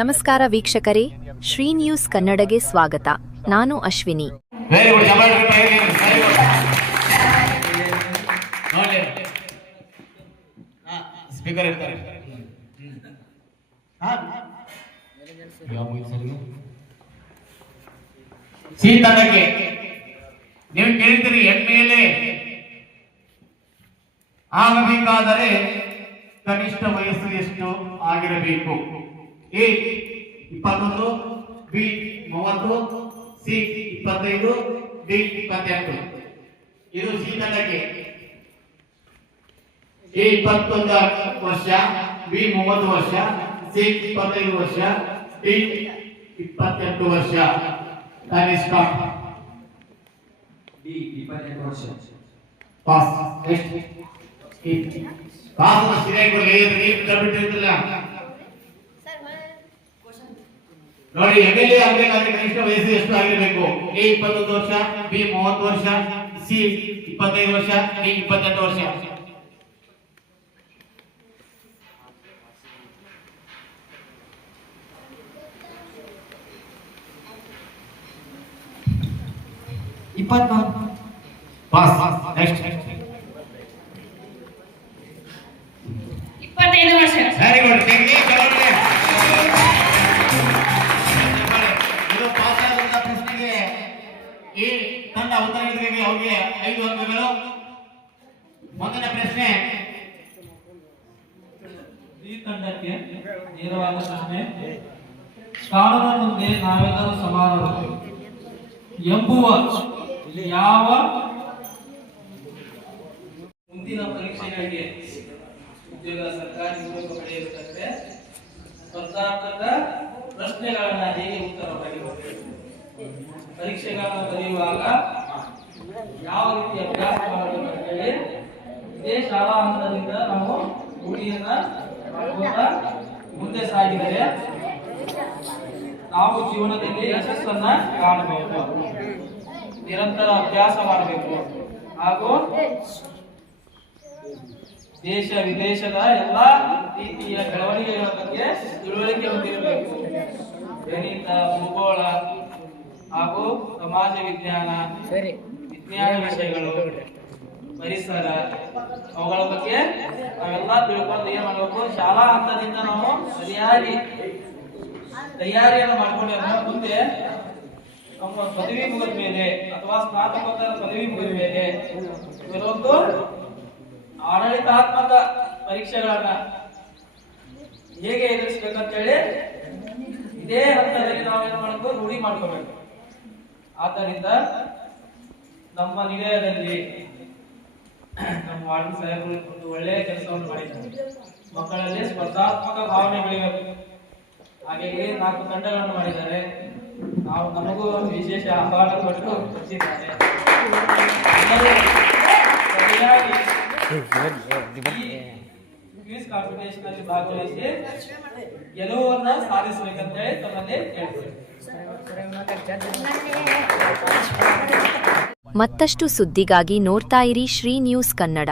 ನಮಸ್ಕಾರ ವೀಕ್ಷಕರೇ, ಶ್ರೀ ನ್ಯೂಸ್ ಕನ್ನಡಗೆ ಸ್ವಾಗತ. ನಾನು ಅಶ್ವಿನಿ. ನೀವು ಕೇಳ್ತೀರಿ ಎಮ್ಮೆಲೆ ಆಗಬೇಕಾದರೆ ಕನಿಷ್ಠ ವಯಸ್ಸು ಎಷ್ಟು ಆಗಿರಬೇಕು? ಎ ಇಪ್ಪತ್ತೊಂದು ಬಿ ಮೂವತ್ತು ಸಿ ಇಪ್ಪತ್ತೈದು ಡಿ ಇಪ್ಪತ್ತೆಂಟು ಇದು ಶೀತಲಕ್ಕೆ ಎ ಇಪ್ಪತ್ತೊಂದು ವರ್ಷ ಬಿ ಮೂವತ್ತು ವರ್ಷ ಸಿ ಇಪ್ಪತ್ತೈದು ವರ್ಷ ಡಿ ಇಪ್ಪತ್ತೆಂಟು ವರ್ಷ ಕನಿಷ್ಠ ಡಿ ಇಪ್ಪತ್ತೆಂಟು ವರ್ಷ ಪಾಸ್ ಎಷ್ಟು ಪಾಸ್ ಸರಿಯಾಗಿ ನೀವು ಕಂಪ್ಯೂಟರ್ ಕಂಡುಬಿಟ್ಟಿರ್ತಿಲ್ಲ ನೋಡಿ, ಎಂ ಎಲ್ ಎ ಆಗಬೇಕಾದ್ರೆ ಕನಿಷ್ಠ ವಯಸ್ಸು ಎಷ್ಟು ಆಗಿರಬೇಕು? ಎ ಇಪ್ಪತ್ತೊಂದು ವರ್ಷ, ಬಿ ಮೂವತ್ತು ವರ್ಷ, ಸಿ ಇಪ್ಪತ್ತೈದು ವರ್ಷ, ಡಿ ಇಪ್ಪತ್ತೆಂಟು ವರ್ಷ. ಇಪ್ಪತ್ನಾಲ್ಕು. ಪಾಸ್ ನೆಕ್ಸ್ಟ್ ತಂಡ ಉತ್ತರ ಅವರಿಗೆ ಐದು ಅಂಕಗಳು. ಮುಂದಿನ ಪ್ರಶ್ನೆ. ಈ ತಂಡಕ್ಕೆ ನೇರವಾದ ಪ್ರಶ್ನೆ ಕಾಲದ ಮುಂದೆ ನಾವೆಲ್ಲರೂ ಸಮಾನರು. ಎಂಬುವ ಯಾವ ಮುಂದಿನ ಪರೀಕ್ಷೆಗಳಿಗೆ ಉದ್ಯೋಗ ಸರ್ಕಾರಿ ಉದ್ಯೋಗ ಪಡೆಯಬೇಕಂದ್ರೆ ಸ್ಪರ್ಧಾತ್ಮಕ ಪ್ರಶ್ನೆಗಳನ್ನ ಹೇಗೆ ಉತ್ತರ ಪರೀಕ್ಷೆಗಳನ್ನು ಪರೀಕ್ಷೆಗಳನ್ನ ಬರೆಯುವಾಗ ಯಾವ ರೀತಿ ಅಭ್ಯಾಸ ಮಾಡಬೇಕಂತ ಹೇಳಿ, ಇದೇ ಹಂತದಿಂದ ನಾವು ಗುರಿಯನ್ನ ಮುಂದೆ ಸಾಗಿದರೆ ನಾವು ಜೀವನದಲ್ಲಿ ಯಶಸ್ಸನ್ನ ಕಾಣಬಹುದು. ನಿರಂತರ ಅಭ್ಯಾಸ ಮಾಡಬೇಕು ಹಾಗೂ ದೇಶ, ವಿದೇಶದ ಎಲ್ಲಾ ರೀತಿಯ ಬೆಳವಣಿಗೆಗಳ ಬಗ್ಗೆ ತಿಳುವಳಿಕೆ ಹೊಂದಿರಬೇಕು. ಗಣಿತ, ಭೂಗೋಳ ಹಾಗೂ ಸಮಾಜ ವಿಜ್ಞಾನ. ವಿಜ್ಞಾನ ವಿಷಯಗಳು, ಪರಿಸರ, ಅವುಗಳ ಬಗ್ಗೆ ನಾವೆಲ್ಲ ತಿಳ್ಕೊಂಡು ಏನ್ ಮಾಡಬೇಕು ಶಾಲಾ ಹಂತದಿಂದ ನಾವು ಸರಿಯಾಗಿ ತಯಾರಿಯನ್ನು ಮಾಡ್ಕೊಂಡ್ರೆ ಮುಂದೆ ನಮ್ಮ ಪದವಿ ಮುಗಿದ ಮೇಲೆ ಅಥವಾ ಸ್ನಾತಕೋತ್ತರ ಪದವಿ ಮುಗಿದ ಮೇಲೆ ಕೆಲವೊಂದು ಆಡಳಿತಾತ್ಮಕ ಪರೀಕ್ಷೆಗಳನ್ನ ಹೇಗೆ ಎದುರಿಸ್ಬೇಕಂತೇಳಿ ಇದೇ ಹಂತದಲ್ಲಿ ನಾವೇನ್ ಮಾಡಬೇಕು ರೂಢಿ ಮಾಡ್ಕೋಬೇಕು. ಆದ್ದರಿಂದ ನಮ್ಮ ನಿಲಯದಲ್ಲಿ ನಮ್ಮ ವಾರ್ಡ್ ಸಾಹೇಬರು ಒಂದು ಒಳ್ಳೆಯ ಕೆಲಸವನ್ನು ಮಾಡಿದ್ದಾರೆ. ಮಕ್ಕಳಲ್ಲಿ ಸ್ಪರ್ಧಾತ್ಮಕ ಭಾವನೆ ಬೆಳೆಯಬೇಕು. ಹಾಗೆಯೇ ನಾಲ್ಕು ತಂಡಗಳನ್ನು ಮಾಡಿದ್ದಾರೆ. ನಾವು ನಮಗೂ ವಿಶೇಷ ಆಹ್ವಾನ ಕೊಟ್ಟು ಎಲ್ಲರೂ ಸರಿಯಾಗಿ ಅಲ್ಲಿ ಭಾಗವಹಿಸಿ ಗೆಲುವನ್ನ ಸಾಧಿಸಬೇಕಂತ ಹೇಳಿ ತಮ್ಮಲ್ಲಿ ಕೇಳ್ತೀನಿ ಮತ್ತಷ್ಟು ಸುದ್ದಿಗಾಗಿ ನೋಡ್ತಾ ಇರಿ ಶ್ರೀ ನ್ಯೂಸ್ ಕನ್ನಡ.